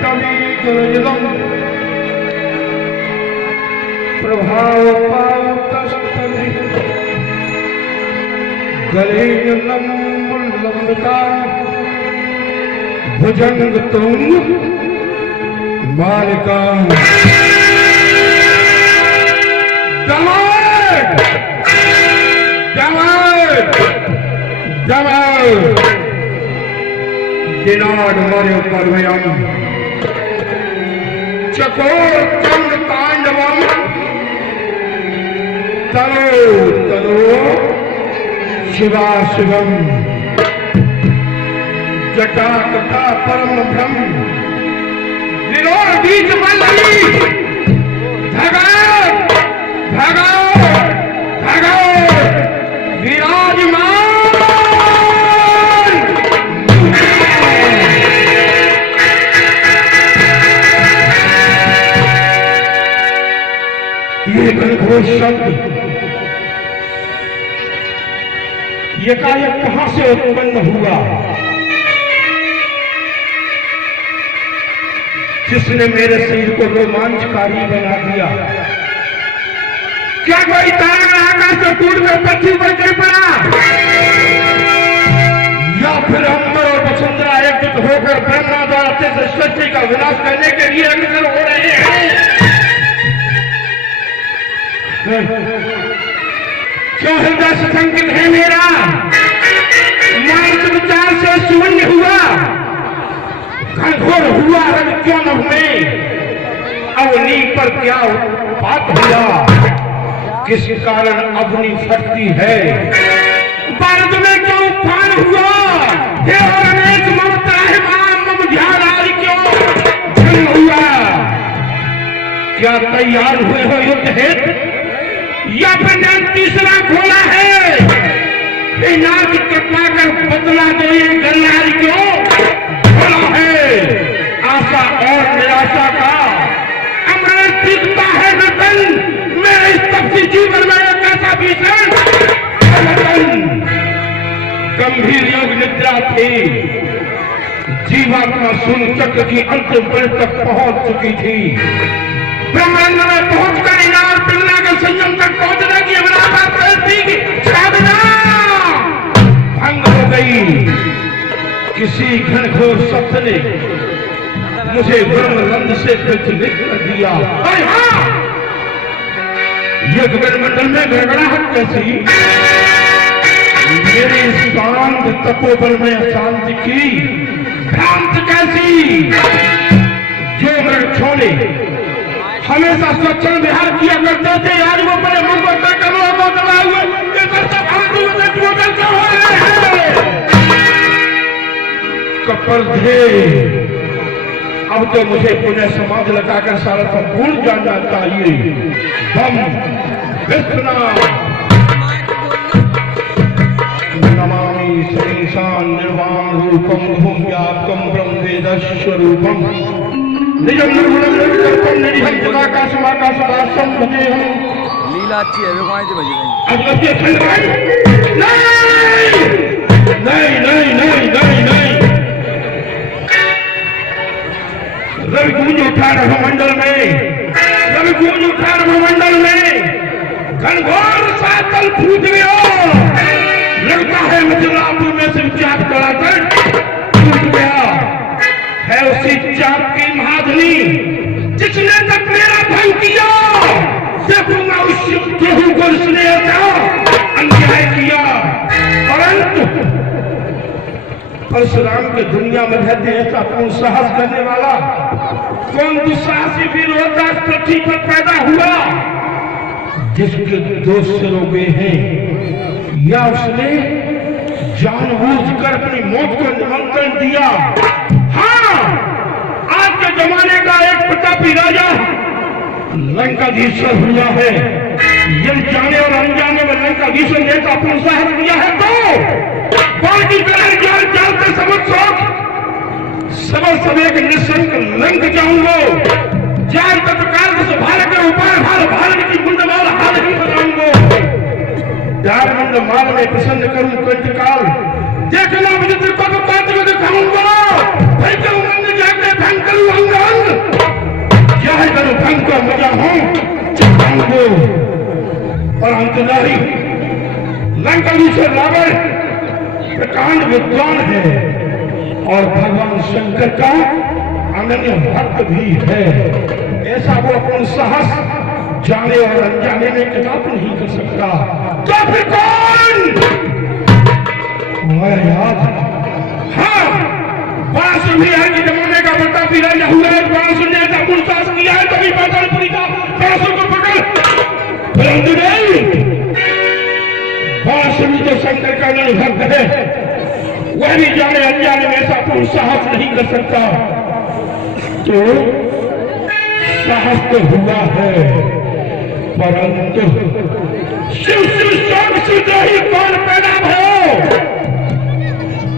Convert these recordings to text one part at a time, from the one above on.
तवीगुरुजलम प्रभाव पावतस्तनि गलेयलम लंबिता भुजंग तुंग मालिका दिनाड मर्यो पर्वयम चकोर चंद तांडवम तनो तनो शिवा शिवम जटा कटा परम ब्रह्म विरोध बीज बल्ली भगाओ भगाओ भगाओ विराजमान ये घनघोर शब्द एकाएक कहां से उत्पन्न हुआ, जिसने मेरे शरीर को रोमांचकारी बना दिया? क्या कोई तारा आकाश से टूटकर पृथ्वी पर गिर पड़ा, या फिर अम्बर और वसुंधरा एकजुट होकर ब्रह्मा द्वारा सृष्टि का विनाश करने के लिए अग्रसर हो रहे हैं? क्यों हृदय संकित है मेरा? मानसिक विचार से शून्य हुआ, घनघोर हुआ रंग क्यों न में? अवनी पर क्या बात हुआ? किस कारण अग्नि फटती है? भारत में क्यों उफान हुआ? हे रमेश मम त्राहिमाम मम ध्यान आदि क्यों भंग हुआ? क्या तैयार हुए हो युद्ध हेतु, या फिर तीसरा खोला है? नाथ कृपा कर बदला दो, ये गन्नारी क्यों खोला है? आशा और निराशा का अमृत दिखता है रतन, मेरे इस तपसी जीवन में एक ऐसा भीषण गंभीर योग निद्रा थी। जीवात्मा शून्य चक्र की अंतिम पल तक पहुंच चुकी थी। ब्रह्मांड में पहुंचकर इनार पिल्ला के संयम तक पहुंचने की अभिलाषा थी, साधना भंग हो गई। किसी घनघोर शब्द ने मुझे ब्रह्मरंध्र से विचलित कर दिया। अरे हाँ, ये गगनमंडल में गड़गड़ाहट कैसी? मेरी शांत तपोबल में अशांति की भ्रांत कैसी? जो वृक्षों ने हमेशा स्वच्छंद विहार किया करते थे, आज वो बड़े मुंह को कमलों को दबाए हुए कपल थे। अब तो मुझे पुनः समाज लगाकर सारा संपूर्ण जानना चाहिए। हम विष्णु नमामि श्रीशान निर्वाण रूपम भूम व्याप्तम ब्रह्म वेद स्वरूपम निजम निर्गुणम निर्विकल्पम निरीहम जगाकाशमाकाशवासम भजेहम। लीला अच्छी है, भगवान जी बजेंगे। अब ये खंड भाई नहीं नहीं नहीं नहीं नहीं, रवि गूंज उठा रघुमंडल में, रवि गूंज उठा रघुमंडल में, घनघोर सातल फूट गया। लगता है मिथिलापुर में से चाप कराकर टूट गया है। उसी चाप की महाधनी जिसने तक मेरा भंग किया, देखूंगा उस केहू को उसने अन्याय किया। परंतु परशुराम के दुनिया में रहते ऐसा कौन साहस करने वाला, कौन दुस्साहसी वीर होता इस पृथ्वी पर पैदा हुआ, जिसके दो सिर हो गए हैं, या उसने जानबूझकर अपनी मौत को निमंत्रण दिया? हाँ, आज के जमाने का एक प्रतापी राजा लंकाधीश्वर हुआ है। यदि जाने और अनजाने में लंकाधीश्वर ने अपना साहस किया है तो बाकी कलर जान जानते समझ समझ समय के निशंक लंक जाऊंगा। जान तत्काल से भारत के उपाय भारत की मुंडमाल हाल ही बताऊंगा। मुंड माल में प्रसन्न करूं कंटकाल, देखना मुझे दिखाऊंगा। शांत नहीं, लंका से रावण प्रकांड विद्वान है और भगवान शंकर का अनन्य भक्त भी है। ऐसा वो अपन साहस जाने और अनजाने में किताब नहीं कर सकता। तो फिर कौन? मैं याद, हाँ, बांसुरी है कि जमाने का बता भी राजा हुआ है, बांसुरी ने ऐसा पुरस्कार किया है, तभी पातालपुरी का बांसुर को पकड़, परंतु नहीं, बांसुरी तो शंकर का नहीं भक्त है, वह भी जाने अनजाने में ऐसा पूर्ण साहस नहीं कर सकता। तो साहस तो हुआ है, परंतु शिव शिव शोक सुद्रोही कौन पैदा भयो?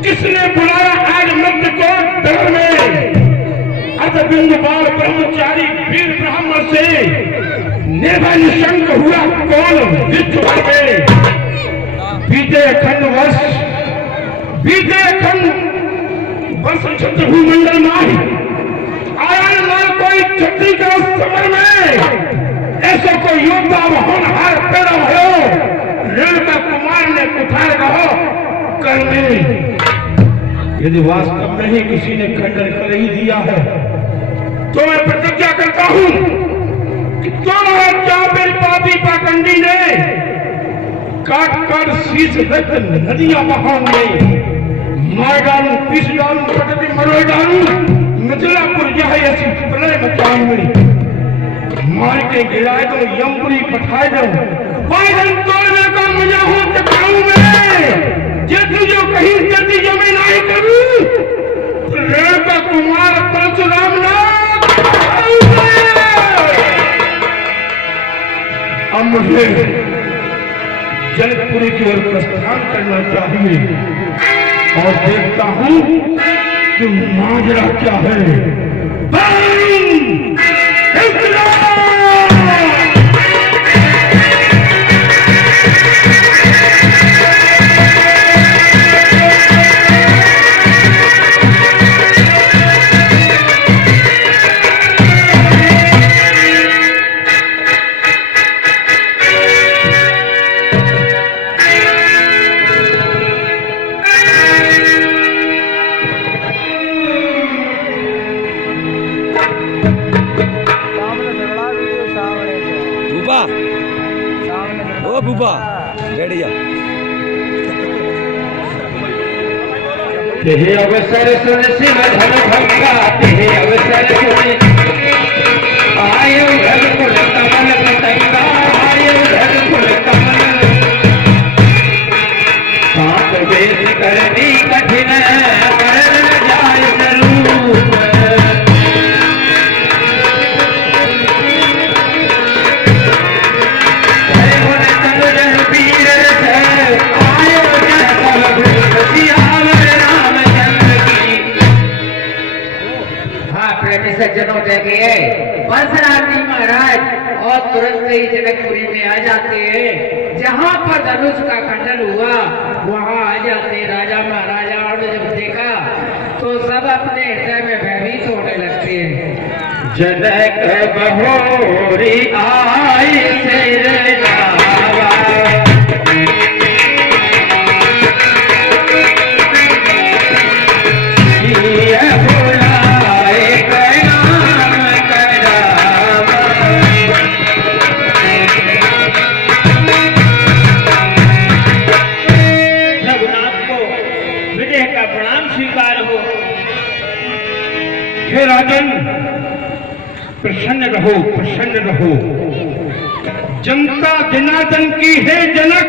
किसने बुलाया आज मध्य को डर में? अतबिंद बाल ब्रह्मचारी वीर ब्राह्मण से निर्भय निशंक हुआ कौन विश्व भर में? बीते खंड वर्ष छत्र भूमंडल में आया ना कोई छत्री का समर में ऐसा कोई योद्धा होनहार पैदा भयो। रेणुका कुमार ने कुठार कहो करने, यदि वास्तव में ही किसी ने खंडन कर ही दिया है तो मैं प्रतिज्ञा करता हूं कि दोनों चापेल पापी पाखंडी ने काट काट शीश रख नदियां बहाऊंगे, मार डालू, पीस डालू, पटती मरोड़ डालू, मिथिलापुर जाए ऐसी प्रलय मचाऊंगी, मार के गिराए दो, यमपुरी पठाए दो, बाइधन तोड़ने का मजा हो चकाऊं मैं, जैसे जो कहीं जल्दी जमीन आई करूं, रेणुका कुमार परशुराम नाथ। अब मुझे जनकपुरी की ओर प्रस्थान करना चाहिए और देखता हूं कि माजरा क्या है। तेहे अवसर सुन शिव धन भंगा, तेहे अवसर सुन आयो रघुकुल कमल पतंगा, आयो रघुकुल कमल। सात वेद करनी कठिन कर जाय स्वरूप, जय गुण तनु जन पीर आयो जय तब सियावर रामचंद्र की। हाँ प्रेमी सज्जनों देखिए, परशुराम जी महाराज और तुरंत ही जनकपुरी में आ जाते हैं। जहाँ पर धनुष का खंडन हुआ वहाँ आ जाते। राजा महाराजाओं ने जब देखा तो सब अपने हृदय में भयभीत होने लगते हैं। जनक बहोरी आई सिर नावा, हे राजन, प्रसन्न रहो, प्रसन्न रहो। जनता जनार्दन की है जनक,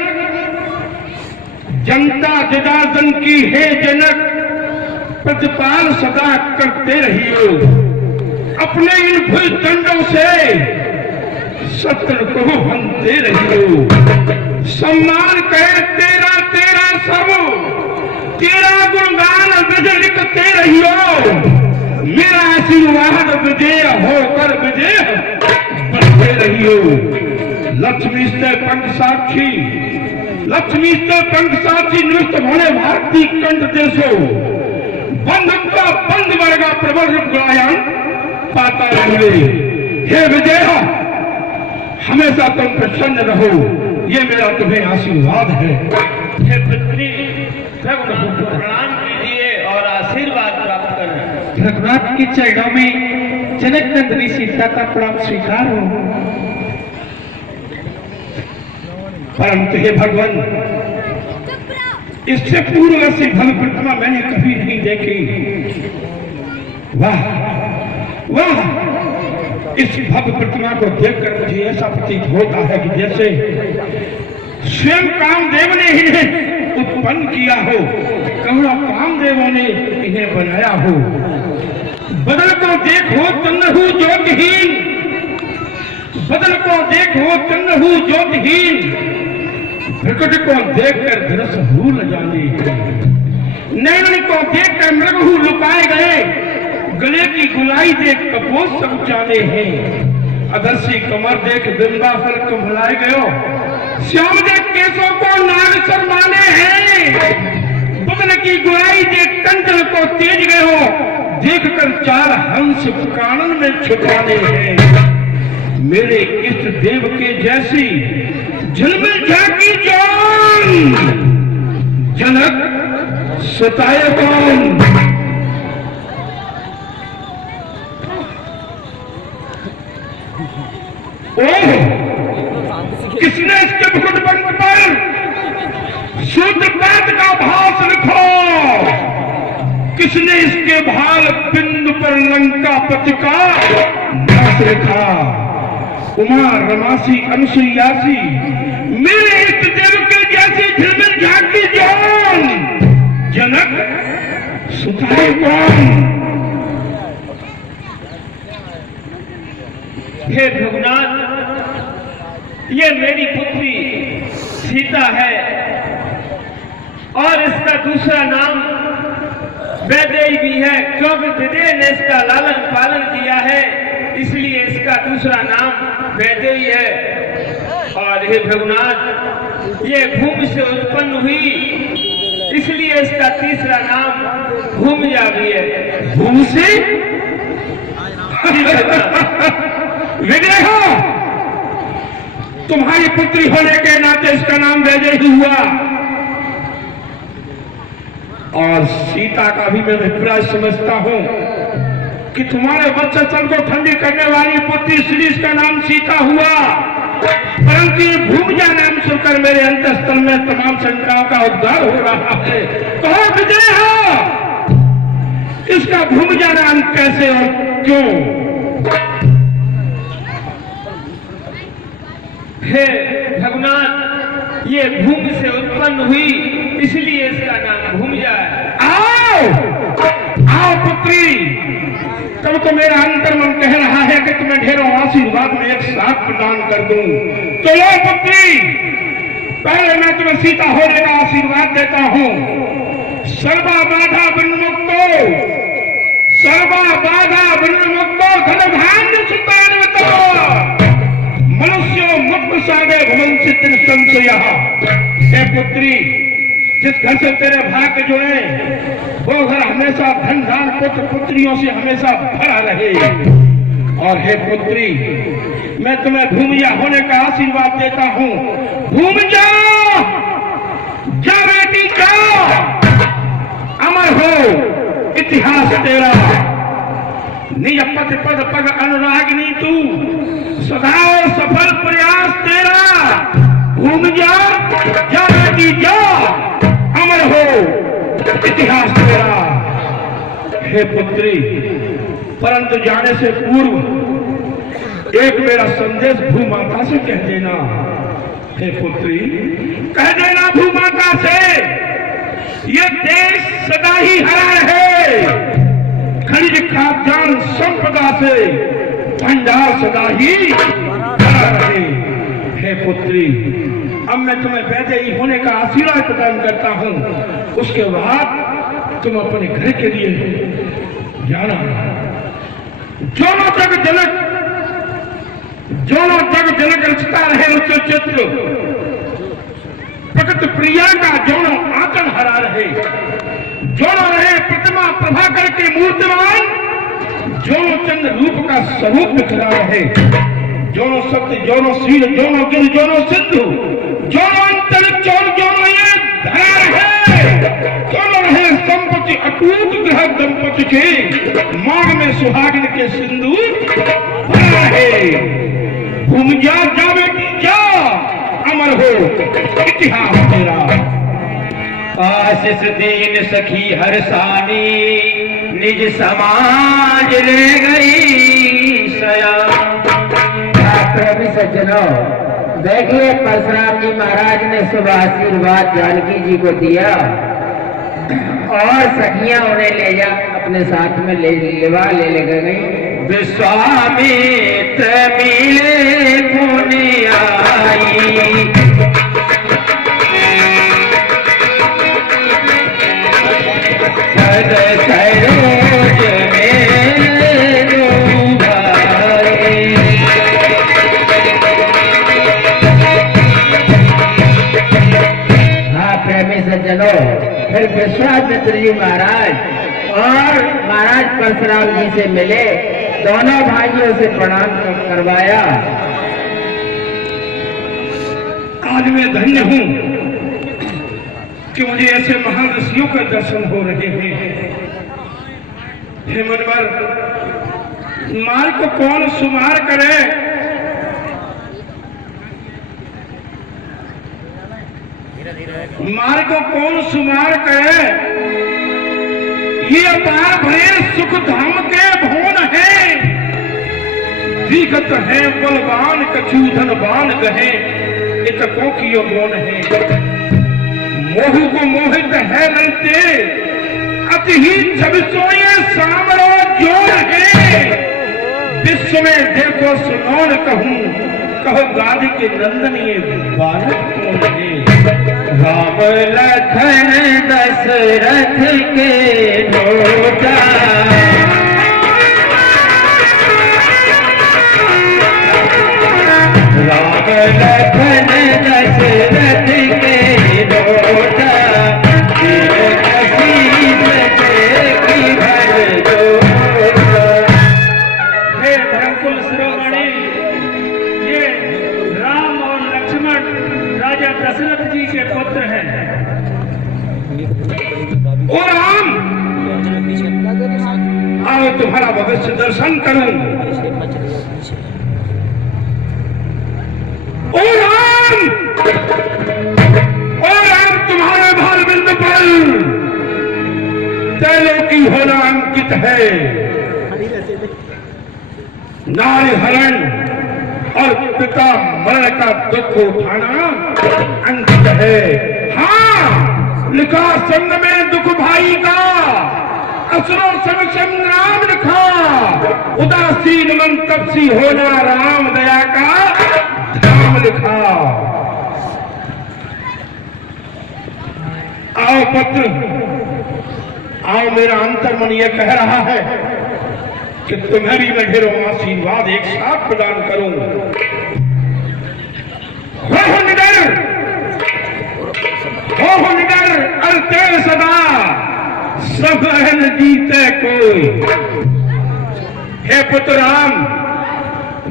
जनता जनार्दन की है जनक, प्रतिपाल सदा करते रहियो। अपने इन भुजदंडों से शत्रु को हनते रहियो। सम्मान कहे तेरा तेरा सब, तेरा गुणगान ब्रज लिखते रहियो। मेरा आशीर्वाद विजय होकर विजय बढ़ते रहियो। लक्ष्मी से पंख साक्षी, लक्ष्मी से पंख साक्षी निरुक्त होने भारती कंठ देशो। बंधन का बंद वर्गा प्रबल रूप गायन पाता रहे। हे विजय, हमेशा तुम प्रसन्न रहो। ये मेरा तुम्हें आशीर्वाद है। हे पुत्री, प्रणाम कीजिए और आशीर्वाद प्राप्त करें। रघुनाथ के चरणों में जनक नंदिनी सीता का प्रणाम स्वीकार हो। परंतु हे भगवान, इससे पूर्व ऐसी भव्य प्रतिमा मैंने कभी नहीं देखी। वाह वाह, इस भव्य प्रतिमा को देखकर मुझे ऐसा प्रतीत होता है कि जैसे स्वयं कामदेव ने इन्हें उत्पन्न किया हो, कौड़ा कामदेवों ने इन्हें बनाया हो। बदल को देखो तन्नहु ज्योतिहीन, बदल को देखो तन्नहु ज्योतिहीन, प्रकट को देखकर धरस भूल जाने, नैन को देखकर मृगहु लुकाए गए, गले की गुलाई देख कपोत सब जाने हैं। अदर्शी कमर देख बिंबाफल कुम्भलाए गयो, श्याम देख केसों को नाग शर्माने हैं। बदन की गुलाई देख कंचन को तेज गयो, देख कर चार हंस कानन में छुपाने हैं। मेरे इष्ट देव के जैसी झिलमिल झांकी जान, जनक सताए कौन। ओह, किसने इसके मुकुट बंद पर शुद्ध बात का भास लिखो, किसने इसके भाल बिंदु पर लंका पति का नाश लिखा। उमा रमासी अनुसुईयासी, मेरे इष्ट देव के जैसी झिलमिल झांकी जान, जनक सुताए कौन। हे रघुनाथ, ये मेरी पुत्री सीता है और इसका दूसरा नाम वैदेही भी है, क्योंकि विदेह ने इसका लालन पालन किया है, इसलिए इसका दूसरा नाम वैदेही है। और हे रघुनाथ, ये भूमि से उत्पन्न हुई, इसलिए इसका तीसरा नाम भूमिजा भी है। भूमि से विदेह, तुम्हारी पुत्री होने के नाते इसका नाम वैदेही हुआ। और सीता का भी मैं अभिप्राय समझता हूं कि तुम्हारे बच्चेपन को ठंडी करने वाली पुत्री श्री, इसका नाम सीता हुआ। परंतु ये भूमिजा नाम सुनकर मेरे अंतःस्थल में तमाम शंकाओं का उद्धार हो रहा है। कहो विदेह, इसका भूमिजा नाम कैसे और क्यों। हे रघुनाथ, ये भूमि से उत्पन्न हुई, इसलिए इसका नाम भूमिजा है। आओ आओ पुत्री, तब तो मेरा अंतर्मन कह रहा है कि तुम्हें ढेरों आशीर्वाद में एक साथ प्रदान कर दूं। तो लो पुत्री, पहले मैं तुम्हें सीता होने का आशीर्वाद देता हूं। सर्वा बाधा विन्मुक्तो, सर्वा बाधा विन्मुक्तो, धन धान्य सुतान्वितो, मनुष्यो मुक्त साधे भवंसित संशय। हे पुत्री, जिस घर से तेरे भाग्य जुड़े, वो घर हमेशा धन धान पुत्र पुत्रियों से हमेशा भरा रहे। और हे पुत्री, मैं तुम्हें भूमिजा होने का आशीर्वाद देता हूं। भूमिजा, जा बेटी जा, अमर हो इतिहास तेरा। निज पद पद पग अनुरागिनी तू, सदा और सफल प्रयास तेरा। भूमिजा, जा बेटी जा, अमर हो इतिहास तेरा। हे पुत्री, परंतु जाने से पूर्व एक मेरा संदेश भूमाता से कह देना। हे पुत्री, कह देना भूमाता से, ये देश सदा ही हरा है। खनिज खाद्यान्न संपदा से भंडार सदा ही भरा रहे। हे पुत्री, अब मैं तुम्हें वैदेही होने का आशीर्वाद प्रदान करता हूं। उसके बाद तुम अपने घर के लिए जाना। जोनो जग जनक, जोनो जग जनक रचता रहे उच्च चित्र, प्रकृति प्रिया का जोनो आंकन हरा रहे, जोनो रहे प्रतिमा प्रभाकर के मूर्तिमान, जोनो चंद्र रूप का स्वरूप बिखरा रहे, जोनो सत्य, जोनो शील, जोनो गिर, जोनो सिद्ध, संपत्ति अटूट ग्रह दंपति के मांग में सुहागिन के सिंदूर भरा है। घूम जा बेटी जा, अमर हो इतिहास तेरा। आशीष दीन सखी हर सानी निज समाज ले गई सया। प्रेमी सज्जनों, देखिए परशुराम जी महाराज ने शुभ आशीर्वाद जानकी जी को दिया और सखियां उन्हें ले जा अपने साथ में लेवा ले गई। विश्वामित्र मिले पुण्य आई, सरोज में दो भाई। हाँ प्रेमी सज्जनों, फिर विश्वामित्र जी महाराज और महाराज परशुराम जी से मिले, दोनों भाइयों से प्रणाम करवाया। आज मैं धन्य हूं कि मुझे ऐसे महान ऋषियों के दर्शन हो रहे हैं। हे मनवर, मार को कौन सुमार करे, मार को कौन सुमार करे। ये अपार भरे सुख धाम के भवन है, दिखत है बलवान कछूधन बान गहे, इतकों की यो गौन है। मोह को मोहित है रंते, अति ही जब सोए सामरो जोर है। विश्व में देखो सुनौन कहूं, कहो गाज के नंदन ये बालक कौन है। राम लखन दशरथ के नोटा, राम लखन दशरथ के नोटा, हे धर्मकुल शिरोमणि, ये राम और लक्ष्मण राजा दशरथ जी के पुत्र हैं। ओ राम, आओ तुम्हारा भविष्य दर्शन करूं। ओ राम, ओ राम, तुम्हारे भार बिंद पर त्रैलोकी होना अंकित है। नारी हरण और पिता मरण का दुख उठाना अंकित है। हाँ, लिखा संग में दुख भाई का, असुरों संग संग्राम लिखा। उदासीन मन तपसी होना राम दया का धाम लिखा। आओ पत्र, आओ, मेरा अंतर्मन यह कह रहा है कि तुम्हें भी मैं ढेरों आशीर्वाद एक साथ प्रदान करूं। हो निडर, हो निडर, अरते सदा सब अहन जीते कोई। हे पुत्र राम,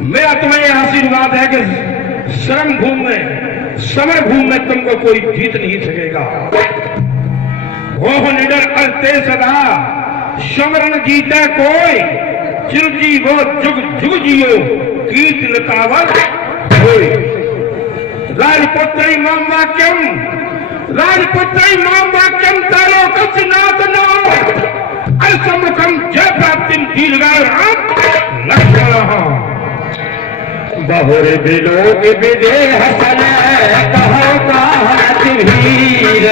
मेरा तुम्हें आशीर्वाद है कि श्रम भूमि में, समर भूमि में तुमको कोई जीत नहीं सकेगा। हो निडर अरते सदा समरण जीते कोई, चिरजीवो जुग जुग जियो कीर्ति लतावर होय। राजपुत्री मां वाक्यम, राजपुत्री मां वाक्यम तालोकस्य नाथ नो, असमुखम जय प्राप्तिम दीर्घायु राम लक्ष्मणः। बहुर बिलोक विदेह सन कहो कहत भीर,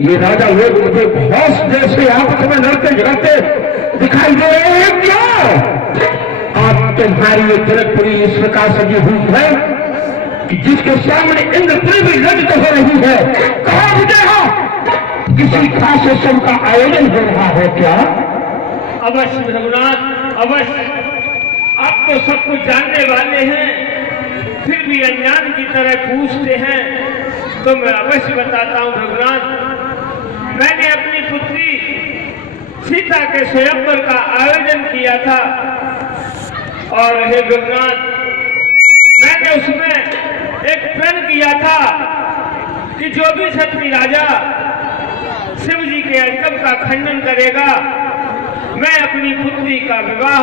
ये राजा लोग मुझे बहुत देर से आपस में लड़ते झगड़ते दिखाई दे रहे हैं। क्यों? आप तुम्हारी ये जनकपुरी इस प्रकार सजी हुई है कि जिसके सामने इंद्रपुरी भी लज्जित हो रही है। कहा मुझे हो किसी खास उत्सव का आयोजन हो रहा है क्या? अवश्य रघुनाथ अवश्य, आप तो सब कुछ जानने वाले हैं, फिर भी अनजान की तरह पूछते हैं, तो मैं अवश्य बताता हूँ रघुनाथ। मैंने अपनी पुत्री सीता के स्वयंवर का आयोजन किया था और हे रघुनाथ, मैंने उसमें एक प्रण किया था कि जो भी क्षत्रिय राजा शिव जी के अष्टम का खंडन करेगा, मैं अपनी पुत्री का विवाह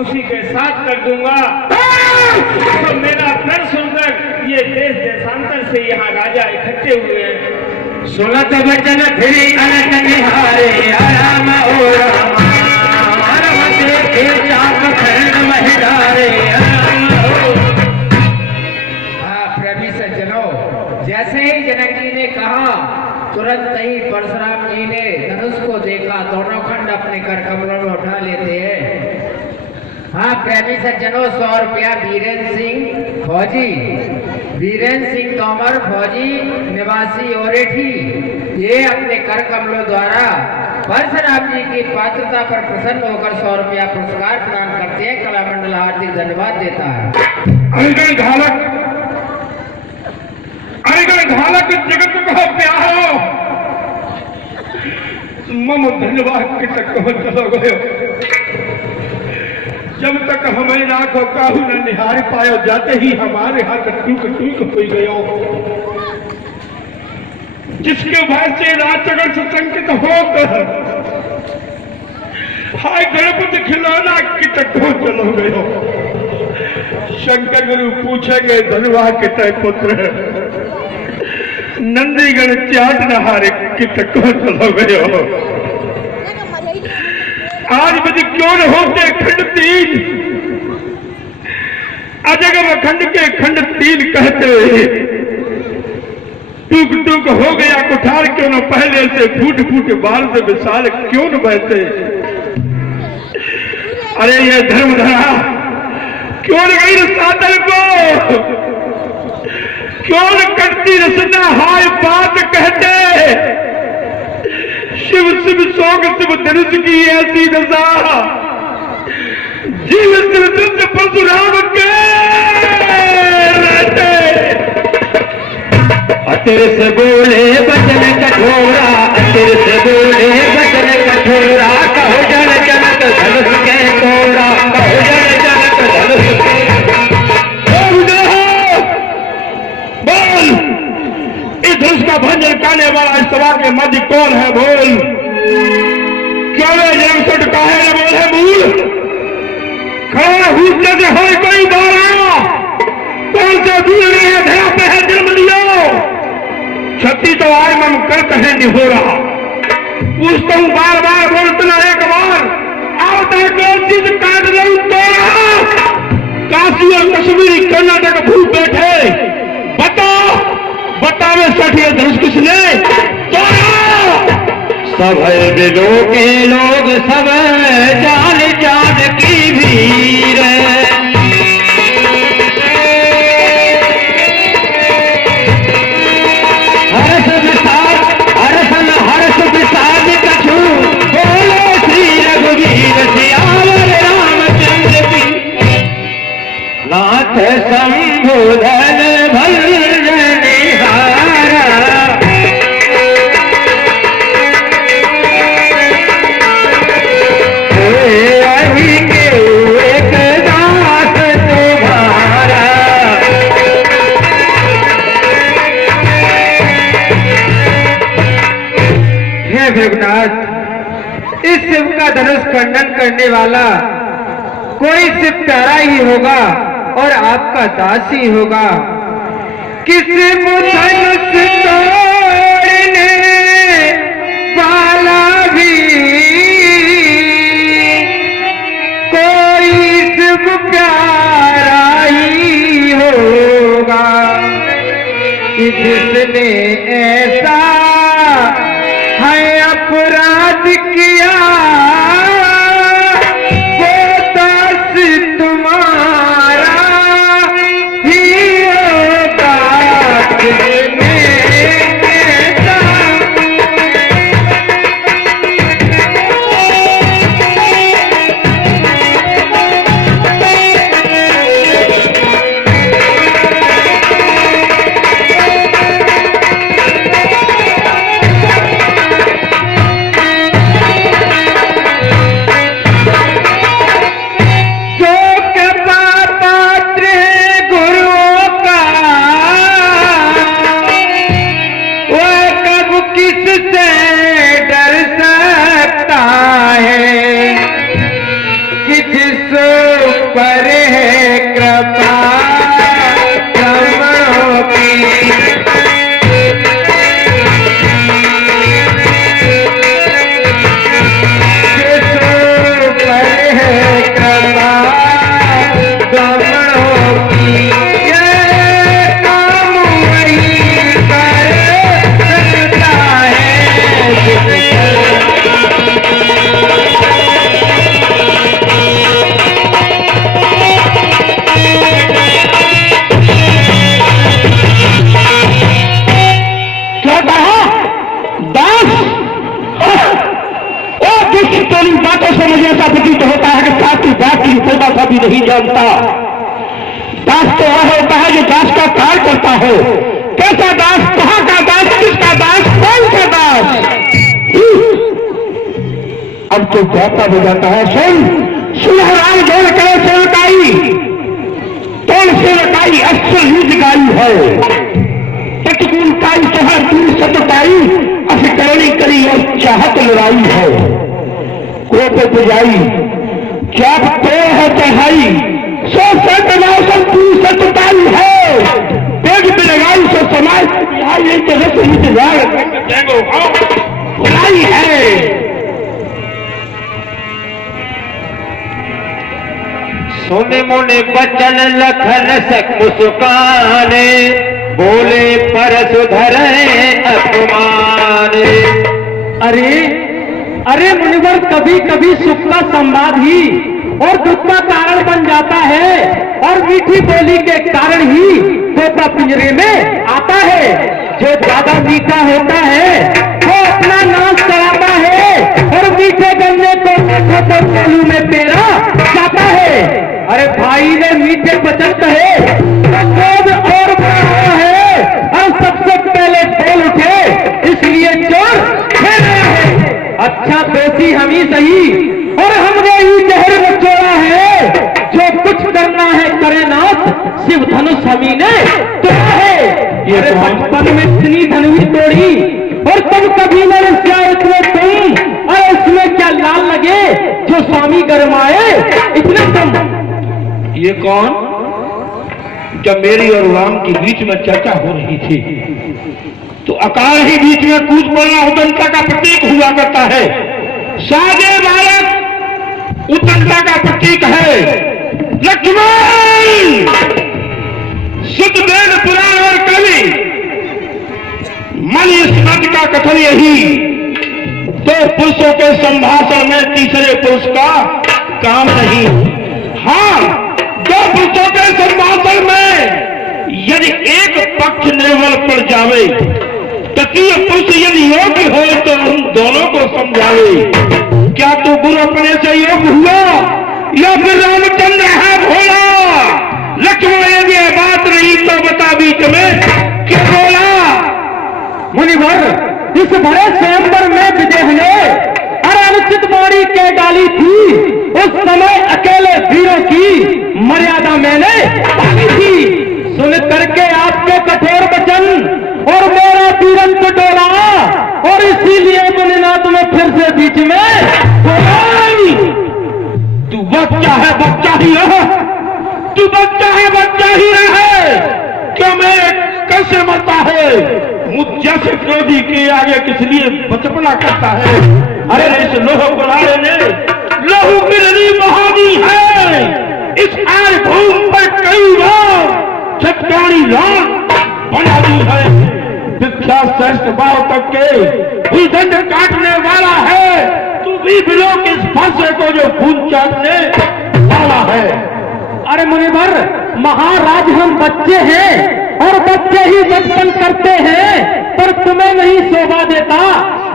उसी के साथ कर दूंगा। तो मेरा प्रण सुनकर ये देश देशांतर से यहाँ राजा इकट्ठे हुए हैं। सुनत वचन फिरी अनट निहारे, आराम हो रामा, देखे चाप खरण महिलारे, प्रेमी सज्जनों, जैसे ही जनक जी ने कहा, तुरंत ही परशुराम जी ने धनुष को देखा। दोनों खंड अपने कर कमलों में उठा लेते हैं। हाँ प्रेमी सज्जनों, 100 रुपया बीरेंद्र सिंह फौजी, बीरेंद्र सिंह तोमर फौजी निवासी ओरेठी, ये अपने कर कमलों द्वारा परशुराम जी की पात्रता पर प्रसन्न होकर 100 रुपया पुरस्कार प्रदान करते हैं। कलामंडल हार्दिक धन्यवाद देता है। अरिगण घालक जगत को प्यारो, मम धन्यवाद के तक चलो गयो। जब तक हमें ना को काहू न निहार पायो, जाते ही हमारे हाथ टूक टूक हो गयो। जिसके भय से रात जगत संकित होकर, हाय गणपति खिलौना की तक चलो गयो। शंकर गुरु पूछेंगे धन्यवाद के तय पुत्र, नंदीगण चाट नहारे कि तक चलो गयो। आज बज क्यों न होते खंड 3, अजगम खंड के खंड 3 कहते, टूक टूक हो गया कुठार क्यों न पहले से, फूट फूट बाल से विशाल क्यों न बहते। अरे ये धर्मधरा क्यों न गई सादर को, क्यों न कटती रसना हाय बात कहते। शिव शिव सोग शिव धनुष की ऐसी दशा, जीव शिव परशुराम के रहते। अतिर से बोले बचन कठोरा, अतिर से बोले बचन कठोरा, कहो जन जनक धनुष के तोड़ा, कहो जन जनक धनुष के। इस धनुष का भंजन करने वाला इस सभा के मध्य कौन है? बोल। क्यों जन्मसुट का है बोल है मूल, खड़ा हुए से हो कोई बारा, कौन से दूर नहीं धरा पे है जन्म लियो। छत्ती तो आए मम करते हैं निहोरा, पूछता हूँ बार बार बोलता एक बार, आवता है कौन चीज काट लू तोड़ा। काशी और कश्मीर कर्नाटक भूल बैठे, बताओ बतावे सठिए धनुष किसने तोड़ा। सब बिलो के लोग सब जान जान की भीड़, हर्ष विषाद हर्षन हर्ष विषाद कछु, बोलो श्री रघुवीर सियावर रामचंद्र की। नाथ संबोधन भल रघुनाथ, इस शिव का धनुष खंडन करने वाला कोई शिव प्यारा ही होगा और आपका दास ही होगा। किसी धनुष तोड़ने वाला भी कोई शिव प्यारा ही होगा। जिसने ऐसा है अपराध किया, वो दास तुम्हारा ही होगा। जिसने नहीं जानता। दास तो वह होता है जो दास का कार्य करता हो। कैसा दास, कहाँ का दास, किसका दास, कौन सा दास? अब तो जाता बजाता है। सुनहराम जोड़ करे सेवकाई, तोड़ सेवकाई असल युद्ध गाई है। प्रतिकूल काई सहर दूर सतकाई, अफकरणी करी और चाहत लड़ाई है। कोपे पुजाई क्या तो है चढ़ाई, सो सब दूर सतकाई है। पेट पे लगाई सो समाज बिहाई तो रस इंतजार बुलाई है। सोने मोने बचन लखन सक मुस्काने, बोले पर सुधरे अपमान। अरे मुनिवर, कभी कभी सुख का संवाद ही और दुख का कारण बन जाता है, और मीठी बोली के कारण ही तोता पिंजरे में आता है। जो ज्यादा मीठा होता है वो अपना नाश कराता है, और मीठे गन्ने को कोलू में पेरा जाता है। अरे भाई ने मीठे वचन कहे तो क्रोध और बढ़ा है, और सबसे पहले बोल उठे, इसलिए चोर खेल रहा है। अच्छा दोषी हम ही सही, और हमने ही जहर बचोड़ा है। जो कुछ करना है करे नाथ, शिव धनुष हमी ने तोड़ा है। ये बचपन में इतनी धनुष तोड़ी, और तुम कभी न इतने तुम, और इसमें क्या लाल लगे जो स्वामी गरमाए इतने तुम। ये कौन? जब मेरी और राम के बीच में चर्चा हो रही थी तो अकाल ही बीच में कूद पड़ना उदंता का प्रतीक हुआ करता है। साजे बालक उदंता का प्रतीक है। लक्ष्मण, शुद्ध वेद पुराण और कवि मन स्मृति का कथन यही, दो पुरुषों के संभाषण में तीसरे पुरुष का काम नहीं। हाँ, दो पुरुषों के संभाषण में यदि एक पक्ष निर्बल पड़ जावे, तृतीय पुरुष यदि योग्य हो तो उन दोनों को समझावे। क्या तू बुरापने से योग्य हुआ या फिर रामचंद्र है भोला? लक्ष्मण यदि बात नहीं तो बता बीच में क्या बोला? मुनिवर, इस बड़े स्वयंवर में विदेह ने अनुचित वाणी के डाली थी। उस समय अकेले वीरों की मर्यादा मैंने पाली थी। सुन करके आपके कठोर वचन और मेरा वीरन को डोला, और इसीलिए मुनिनाथ में फिर से बीच में तू बच्चा है, बच्चा ही रह। तू बच्चा है, बच्चा ही रहे। क्या मेरे कैसे मरता है? मुझ जैसे क्रोधी के आगे किस लिए बचपना करता है? अरे इस लोह गुलाले ने लहू की नदी बहा दी है। इस आज भूमि पर कई बार चट्टानी लाल बना दी है। भिक्षा श्रेष्ठ भाव तक के भूदंड काटने वाला है। तू भी बिलो के इस फंसे को जो खून चाटने वाला है। अरे मुनिवर, महाराज हम बच्चे हैं और बच्चे ही बचपन करते हैं, पर तुम्हें नहीं शोभा देता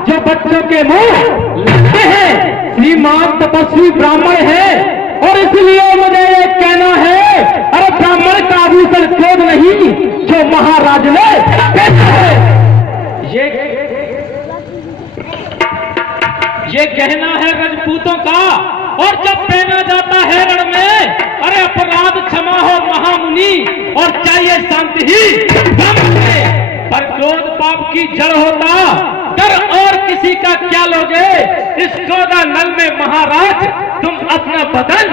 जो बच्चों के मुंह लगते हैं। श्रीमान तपस्वी ब्राह्मण है, और इसलिए मुझे ये कहना है, अरे ब्राह्मण का आभूषण क्रोध नहीं जो महाराज ने पहना है। ये गहना है राजपूतों का, और जब पहना जाता है रण में, अरे अपराध क्षमा हो महामुनि, और चाहिए शांति ही ब्रह्म में। पर क्रोध पाप की जड़ होता, डर और किसी का क्या लोगे? इस क्रोधा नल में महाराज तुम अपना बदन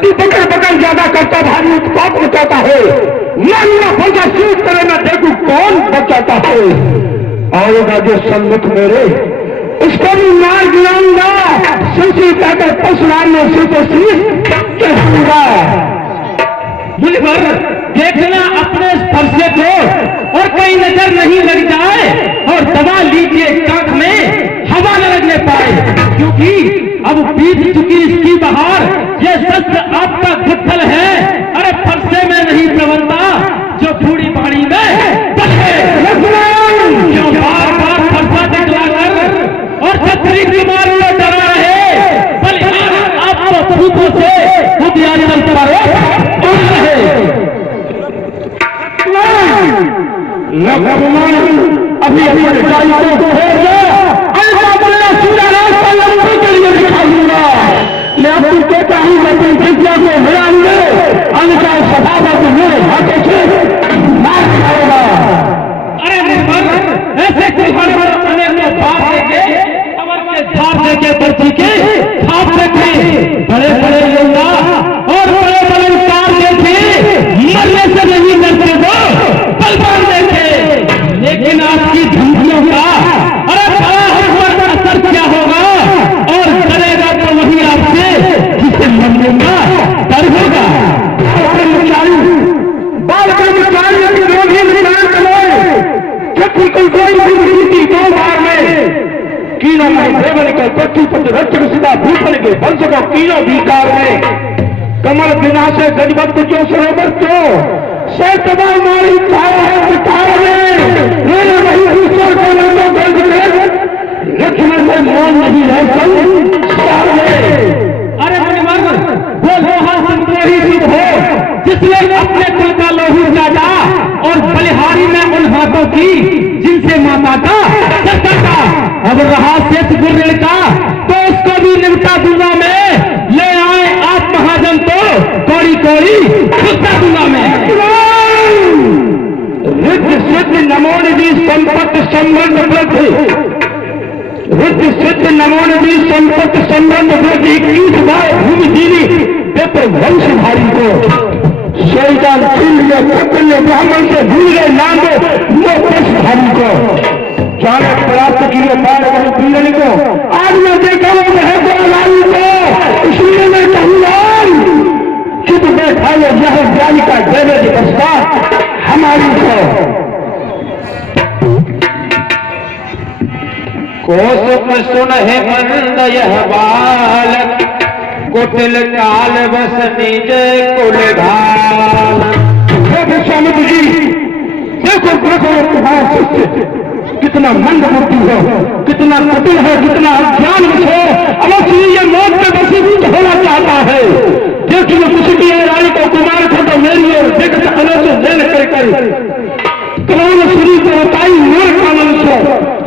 तू बकर बकर ज्यादा करता, भारी उत्पात बचाता है। मानना फंसा सूट करे मैं देखू कौन बचाता है। आएगा जो सन्मुख मेरे, उसको भी मार गिराऊंगा। सुशी कहकर परशुराम ने उसे तो चढ़ाऊंगा। मुनिवर, देखना अपने स्पर्शे को, और कहीं नजर नहीं लग जाए, और दबा लीजिए कांख में हवा न लगने पाए, क्योंकि अब बीत चुकी इसकी बहार। ये शस्त्र आपका गुत्थल है, अरे फरसे में नहीं प्रबंधा जो बूढ़ी बाड़ी में बचे। जो बार बार फरसा दिखलाकर और छतरी कुमार में डरा रहे, बलिहार आपको लक्ष्मण अभी अपने भाई को छोड़ दे, ऐसा बोलना सीधा रास्ता लंबे के लिए दिखाऊंगा। मैं अब तुम कहता हूँ मैं अपनी विद्या को मिलाऊंगे, अन्यथा सभापत मेरे हाथों से मार खाएगा। अरे निर्मल, ऐसे कुल्हाड़ पर अनेक को बाप देके कमर के धार देके बच्ची के थाप देखे बड़े बड़े योद्धा और बड़े बड़े कार देखे, मरने से नहीं डरते वो तलवार देखे। लेकिन आपकी धमकियों का अरे बड़ा हम पर असर क्या होगा, और डरेगा तो वही आपसे जिसे मरने का डर होगा। बाल कर्मचारी विरोधी निशान कमाए छठी को कोई दो बार में कीनों में देवन के पट्टी पत्र रक्षक सीधा भूषण के वंश को कीनों भीकार में कमल बिना से गजबत जो सरोवर जो सैकड़ा मारी छाया है बिठार में मेरे वही ईश्वर को लंबो गंज में लक्ष्मण से मौन नहीं है सब सार में। अरे हनुमान, वो लोहा संतोही सिद्ध हो जिसने अपने कुल का लोहू चाटा और बलिहारी में उन हाथों की जिनसे माता का चटा। अब रहा शेष गुर्रेल का तो उसको भी निपटा दूंगा मैं। ले आए आप महाजन तो कौड़ी कौड़ी खुदा दूंगा मैं। रिद्ध सिद्ध नमो निधि संपत्ति संबंध वृद्धि, रिद्ध सिद्ध नमो निधि संपत्ति संबंध वृद्धि 21 बार भूमि दीनी पेपर वंशधारी को शैतान छिल्य कपिल्य ब्राह्मण से भूल गए नाम मोक्षधारी को जाने प्राप्त किए बाल पीड़नी को आज मैं देखा हूं महबूबाई को, इसलिए मैं कहूंगा चित में खाए यह ज्ञानी का देवे के पश्चात हमारी को सुख सुन है मंद यह बालक कुटिल काल बस निज कुल ढाल। स्वामी जी देखो देखो तुम्हारा शिष्य कितना मंद बुद्धि है, कितना कुटिल है, कितना अज्ञान है। अवश्य ये मौत में वशीभूत होना चाहता है। देखिए किसी की रानी को कुमार था तो मेरी और देखते अलग से लेन कर कौन श्री को बताई मेरे कानून से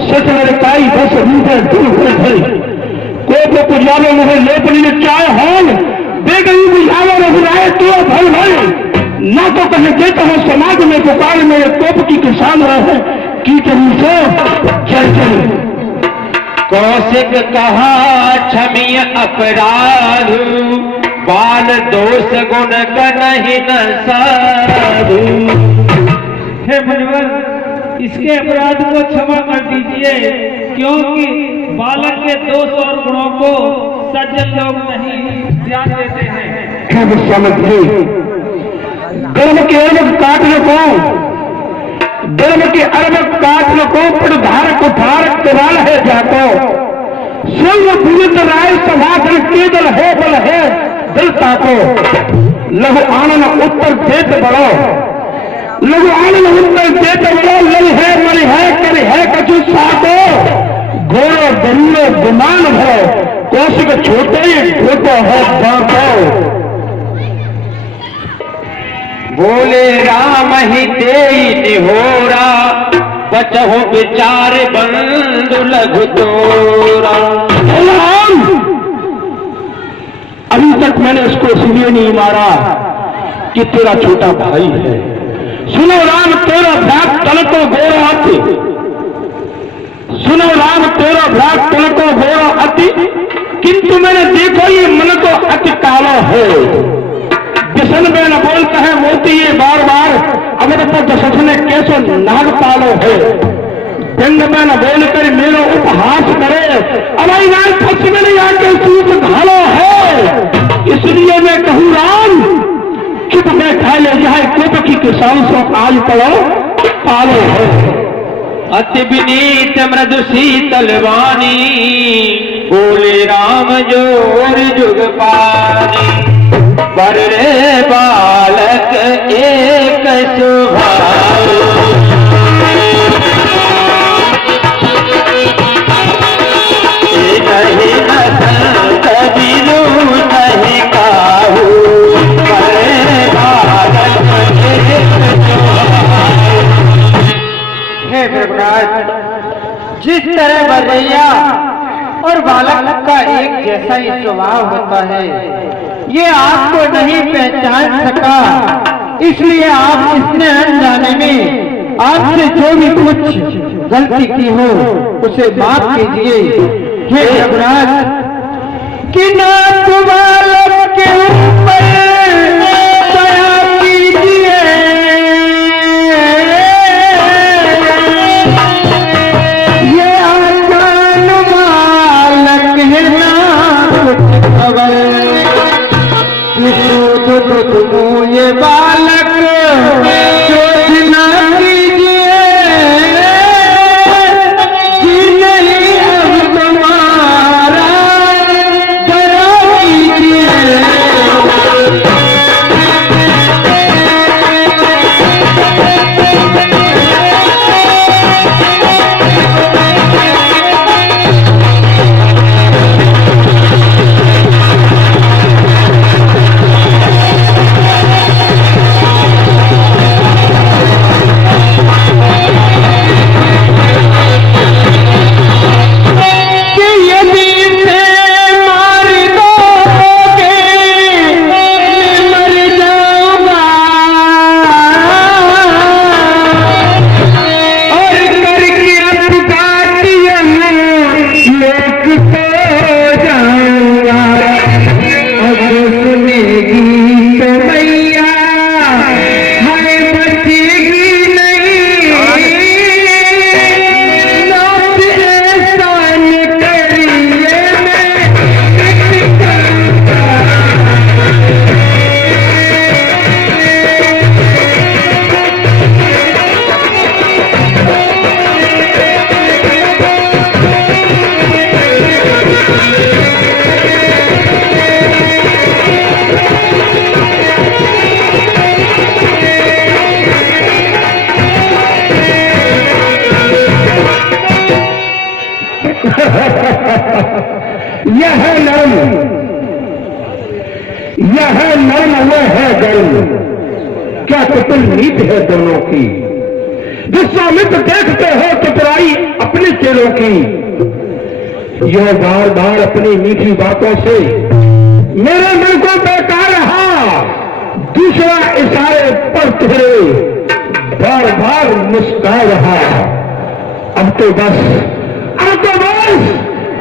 सच मेरे ताई बस रूपे दूर हुए थे को पुजारो मुझे लेपनी में चाय हॉल दे गई बुझावा रघुराए तो भल भल ना तो कहे देता हूँ समाज में पुकार मेरे कोप की किसान रहे की कहीं से चल चल। कौशिक कहा क्षमी अपराध बाल दोष गुण नहीं न साधु। हे मुनिवर, इसके अपराध को क्षमा कर दीजिए, क्योंकि बालक के दोष और गुणों को सज्जन लोग नहीं ध्यान देते हैं। समझिए गर्भ के अर्भ काटने को, गर्भ के अर्भ काटने को प्रधारक उठारक कराल है जाको स्वर्ग पीड़ित राय सभाषण केवल है बल है दलता को लघु आनंद उत्तर देते बड़ो, लघु आनंद उत्तर देते बड़ो लल है मल है कर है कछु साको घोड़ो दरियो गुमान हो कौशिक छोटे छोटो है बाको। बोले राम ही तेई निहोरा बचहो विचार बंधु लघु तोरा। अभी तक मैंने उसको इसलिए नहीं मारा कि तेरा छोटा भाई है। सुनो राम तेरा भ्रात तल को गोरा अति, सुनो राम तेरा भ्रात तल को गोरा अति, किंतु मैंने देखो ये मन को अति काला है। किशन में न बोलता है मोती ये बार बार अगर तो दशरथ ने कैसो नाग पालो है। जंग में न बोलकर मेरा उपहास करे अभाई नाग पक्ष में नहीं आके सूप घालो है। इसलिए मैं कहूँ राम चुप में खा ले जाए कोप की किसान सो आज पड़ो पालो है। अति विनीत मृदु शीतल वाणी बोले राम जोर जुग पानी। पर रे बालक एक सुभाव नहीं न कबीरू नहीं काहू। पर रे बालक एक सुभाव रघुनाथ, जिस तरह बलैया और बालक का एक जैसा ही स्वभाव होता है, ये आपको नहीं पहचान सका, इसलिए आप इसने अनजाने में आपसे जो भी कुछ गलती की हो उसे माफ कीजिए। हे रघुनाथ, कि नाथ बालक के ऊपर दया कीजिए, ये अनजान बालक है ना कुछ खबर, ये बालक सोचना कीजिए कि नहीं अब तुम्हारा दया कीजिए। यह नर्म वो है गर्म, क्या कुटिल नीति है दोनों की। विश्वामित्र देखते हो चतुराई अपने चेलों की, यह बार बार अपनी मीठी बातों से मेरे मन को बेकार रहा। दूसरा इशारे पर तुझे बार बार मुस्कुरा रहा। अब तो बस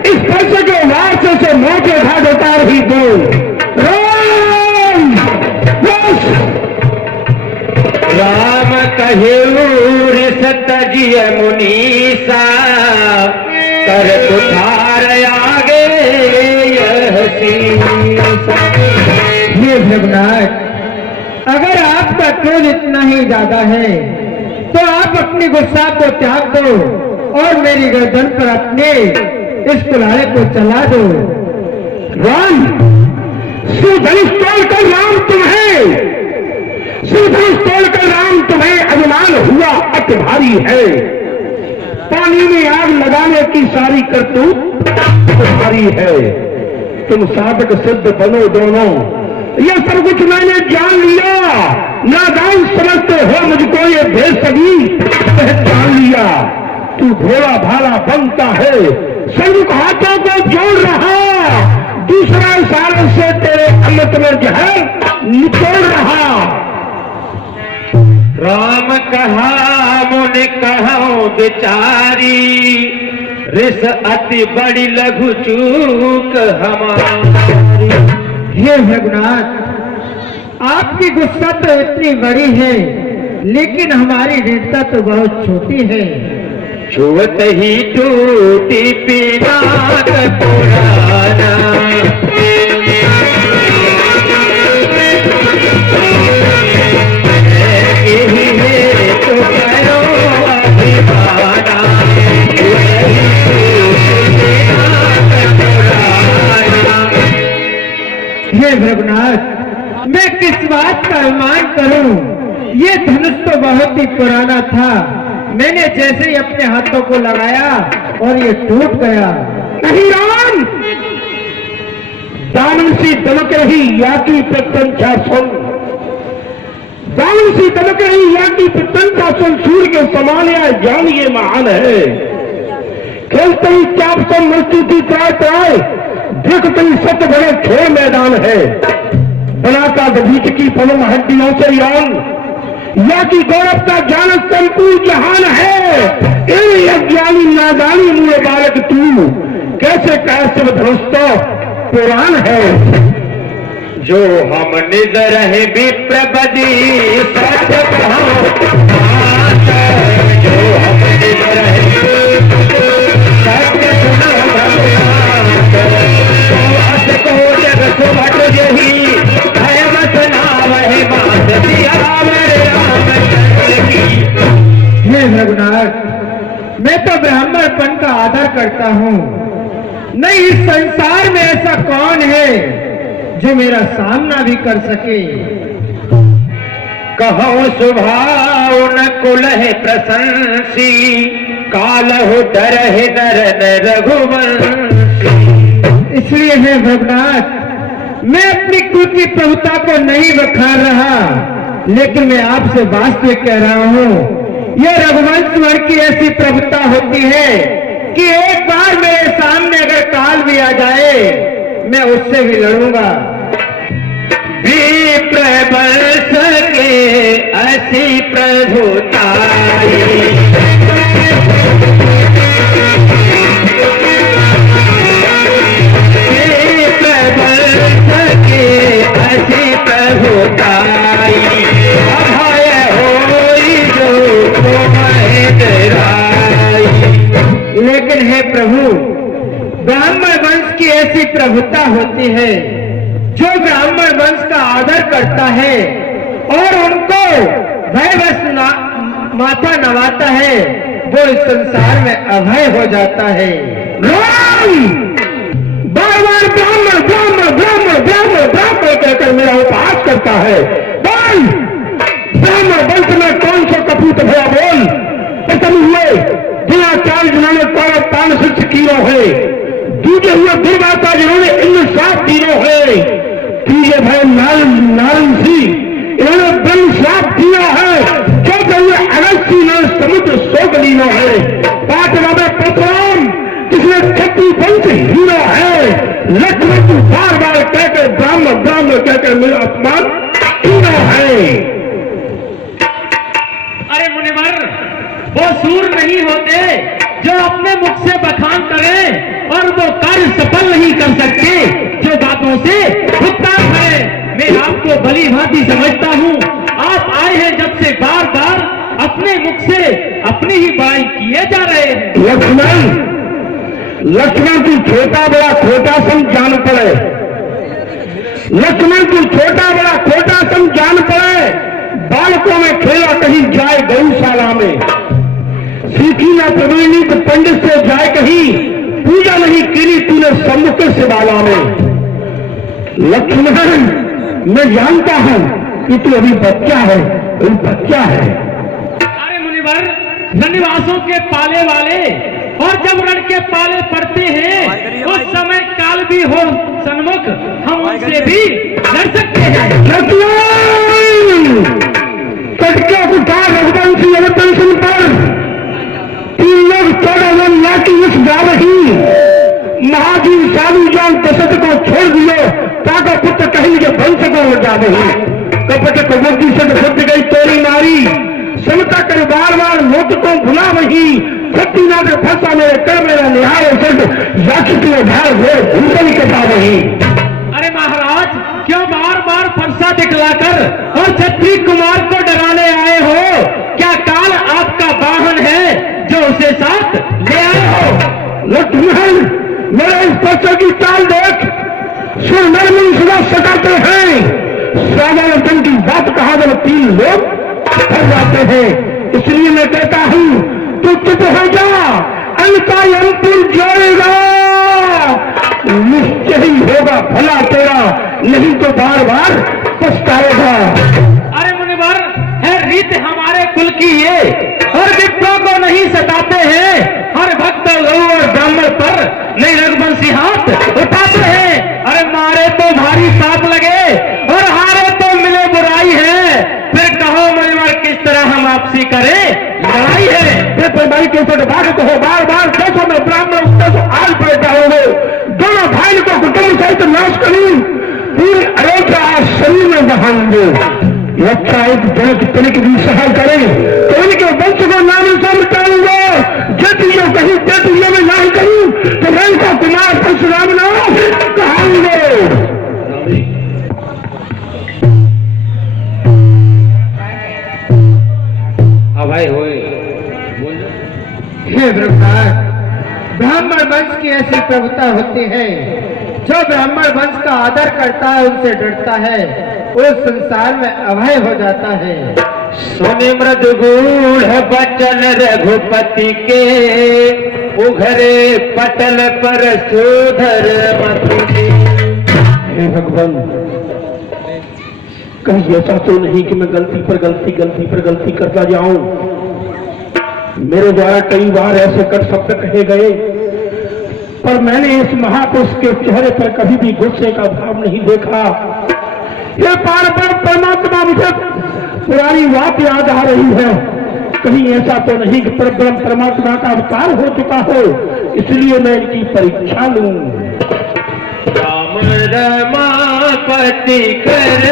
इस पैसे के वार से मौत के घाट उतार ही दो। राम बस राम कहूर सतजिय मुनीसा, कर तुठार आगे यह सीसा। हे रघुनाथ, अगर आपका क्रोध इतना ही ज्यादा है तो आप अपनी गुस्सा को त्याग दो और मेरी गर्दन पर अपने इस कुल्हाड़े को चला दो। राम, सुधनुष तोड़कर राम तुम्हें, सुधनुष तोड़कर राम तुम्हें अभिमान हुआ अति भारी है। पानी में आग लगाने की सारी करतूत तुम्हारी है। तुम साधक सिद्ध बनो दोनों, यह सब कुछ मैंने जान लिया। नादान समझते हो मुझको ये बेसगी पहचान लिया। तू भोला भाला बनता है, संयुक्त हाथों को जोड़ रहा, दूसरा इशारे से तेरे अमृत में जहर निचोड़ रहा। राम कहा मुनि कहो बिचारी, रिस अति बड़ी लघु चूक हमारी। हे रघुनाथ, आपकी गुस्सा तो इतनी बड़ी है लेकिन हमारी दृढ़ता तो बहुत छोटी है। छुअत ही टूटी पीनाक पुराना, यही है तो करो अभिमाना। हे रघुनाथ, मैं किस बात का अभिमान करूं? ये धनुष तो बहुत ही पुराना था, मैंने जैसे ही अपने हाथों को लगाया और ये टूट गया। नहीं राम, दानव सी दमक रही या की प्रत्यंचा सुन। दान सी दमक रही या की प्रतनता सूर्य के समान या ज्ञान ये महान है। खेलते ही चाप से मृत्यु की त्राय त्राय, देखते ही सत्य बड़े खेल मैदान है। बनाता बीच की पवन हड्डियों से यान, या की गौरव का ज्ञान संपूर्ण जहान है। इन अज्ञानी नादानी मुए बालक तू, कैसे कैसे धनुष्तो पुराण है। जो हम निज रहे विप्रबदी सत्य कहो, जो हम निज रहे सत्य सुनो भगवान, को जग सुभट यही है बसना वही बात दिया मेरे राम की। हे रघुनाथ, मैं तो ब्राह्मणपन का आदर करता हूँ। नहीं, इस संसार में ऐसा कौन है जो मेरा सामना भी कर सके। कहो स्वभाव न कुल है प्रशंसी, कालहु डर है नर रघुवंशी। इसलिए है रघुनाथ, मैं अपनी कुल की प्रभुता को नहीं बखार रहा, लेकिन मैं आपसे वास्तविक कह रहा हूँ, यह रघुवंश वर्ण की ऐसी प्रभुता होती है कि एक बार मेरे सामने अगर काल भी आ जाए, मैं उससे भी लड़ूंगा। विप्रबंश के असी प्रभुताई, विप्रबंश के असी प्रभुताई, अभय होई जो तुम्हें डराई। लेकिन हे प्रभु, ब्राह्मण वंश की ऐसी प्रभुता होती है, जो ब्राह्मण वंश का आदर करता है और उनको भयवश माथा नवाता है, वो इस संसार में अभय हो जाता है। बार बार ब्राह्मण ब्राह्मण ब्राह्मण ब्राह्मण ब्राह्मण कहकर मेरा उपहास करता है। बोल, ब्राह्मण वंश में कौन सा कपूत भया बोल। प्रथम हुए बिना चार जिन्होंने तान शिक्ष किया है, दूसरे हुए दुर्वासा जिन्होंने इन साफ दिनों है, तीजे भय नारायण सिंह इन्होंने ब्रह्म साफ दिया है, चौथे हुए अगस्ती ने समुद्र शोक लीनो है, पांचवा में परशुराम जिसने छठी वंश हीरो है, लक्ष्मण को बार बार कहकर ब्राह्मण ब्राह्मण कहकर मेरा अपमान हीरो है। अरे मुनिवर, वो सूर नहीं होते जो अपने मुख से बखान करें और वो कार्य सफल नहीं कर सकते जो बातों से भुगतान है। मैं आपको भली भांति समझता हूँ। आप आए हैं जब से बार बार अपने मुख से अपनी ही बड़ाई किए जा रहे हैं। लक्ष्मण तू छोटा बड़ा खोटा सम जान पड़े, लक्ष्मण तू छोटा बड़ा खोटा सम जान पड़े। बालकों में खेला कहीं जाए गौशाला में, सीखी ना प्रवीणी तो पंडित से जाए कहीं, पूजा नहीं की तूने सम्मुख से बाला में। लक्ष्मण मैं जानता हूं कि तू अभी बच्चा है, अभी बच्चा है। अरे मुनिवर, रनिवासों के पाले वाले और जब रण के पाले पड़ते हैं उस समय काल भी हो सन्मुख, हम उनसे भी लड़ सकते हैं। कटके उठा रघुवंशी अवतंशन पर 3 लोग 14 वन लाठी उस गा रही, महाजीव साधु जान दशरथ को छोड़ दियो, ताका पुत्र कहीं के वंश को जा रही। कपट कबूती से सत्य गई तोरी नारी, समता कर बार बार मोत को भुला वही, सत्ती ना के फंसा मेरे कर मेरा निहार सद याक्षी उधार हुए भूतल कटा वही। अरे महाराज, क्यों बार बार फरसा दिखलाकर और छत्री कुमार को डराने आए हो? क्या काल आपका वाहन है जो उसे साथ ले आए हो? लक्ष्मण मेरे इस बच्चे की चाल देख, सुर नरमुन सुना सकाते हैं, साधारण की बात कहा जब 3 लोग फंस जाते हैं। इसलिए मैं कहता हूं तू चुप हो जा, अंका अंकुर जोड़ेगा, निश्चय ही होगा भला तेरा, नहीं तो बार बार पछताएगा। अरे मुनिवर, है रीत हमारे कुल की ये, और विप्रों को नहीं सताते हैं, हर भक्त गौ और ब्राह्मण पर नहीं रघुवंशी हाथ उठाते हैं। अरे मारे तो भारी साथ लगे और हारे तो मिले बुराई है, फिर कहो भाई को बार बार देखो मैं ब्राह्मण उत्तर आज पड़ता होंगे, दोनों भाई को कुटुंब सहित नाश करूं, पूरी अयोध्या शरीर में बहाऊंगे। अच्छा एक जनक तनिक भी सहाय करें तो इनके वंश को नाम से मिटाऊंगा। जतियों कहीं जतियों में नहीं करूं तो मैं इनको कुमार परशुराम नाम कहाऊंगे। भाई होए हे ब्रह्मांड, ब्राह्मण वंश की ऐसी प्रभुता होती है, जो ब्राह्मण वंश का आदर करता है उनसे डरता है, वो संसार में अभय हो जाता है। सुने मृदु गूढ़ बचन रघुपति के, उघरे पटल पर सुधर मति। हे भगवान, कहीं ऐसा तो नहीं कि मैं गलती पर गलती करता जाऊं। मेरे द्वारा कई बार ऐसे कर शब्द कहे गए, पर मैंने इस महापुरुष के चेहरे पर कभी भी गुस्से का भाव नहीं देखा। ये पार परमात्मा, मुझे पुरानी बात याद आ रही है, कहीं ऐसा तो नहीं कि परब्रह्म परमात्मा का अवतार हो चुका हो, इसलिए मैं इनकी परीक्षा लूं। राम रमापति कर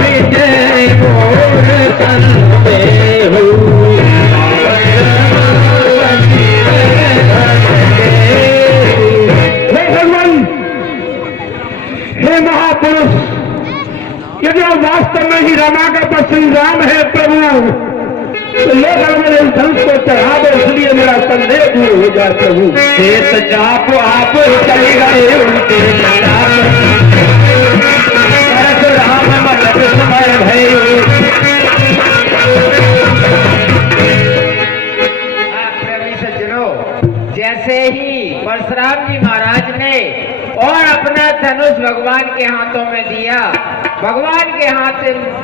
विजय मोर संदेहु, हे भगवान, हे महापुरुष, यदि आप वास्तव में ही रमा का श्री राम है प्रभु, तो लेकर मेरे धनुष को चढ़ा दो, इसलिए मेरा संदेह दूर हो जाए प्रभु। शेष चाप आप चले गए उनके राम मत समय भय। जैसे ही परशुराम जी महाराज ने और अपना धनुष भगवान के हाथों में दिया, भगवान के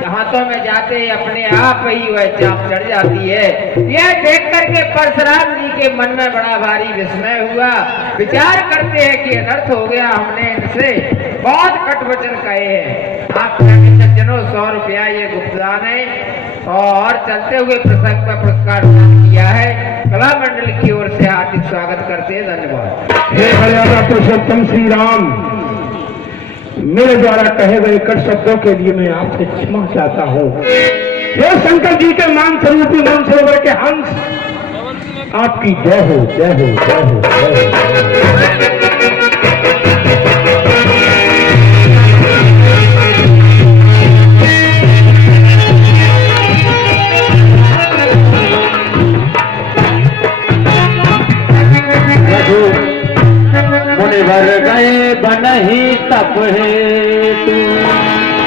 हाथों में जाते ही अपने आप ही वह चाप चढ़ जाती है। यह देख करके परशुराम जी के मन में बड़ा भारी विस्मय हुआ। विचार करते हैं कि अनर्थ हो गया, हमने इनसे बहुत कटवचन कहे हैं। आप सज्जनों 100 रुपया ये गुप्तदान है, और चलते हुए प्रसंग का पुरस्कार किया है। कला मंडल की ओर से हार्दिक स्वागत करते हैं, धन्यवाद। हे मर्यादा पुरुषोत्तम श्री राम, मेरे द्वारा कहे गए कट शब्दों के लिए मैं आपसे क्षमा चाहता हूँ। हे शंकर जी के मान स्वरूपी मानसरोवर के हंस, आपकी जय हो, जय हो, जय हो, जय हो।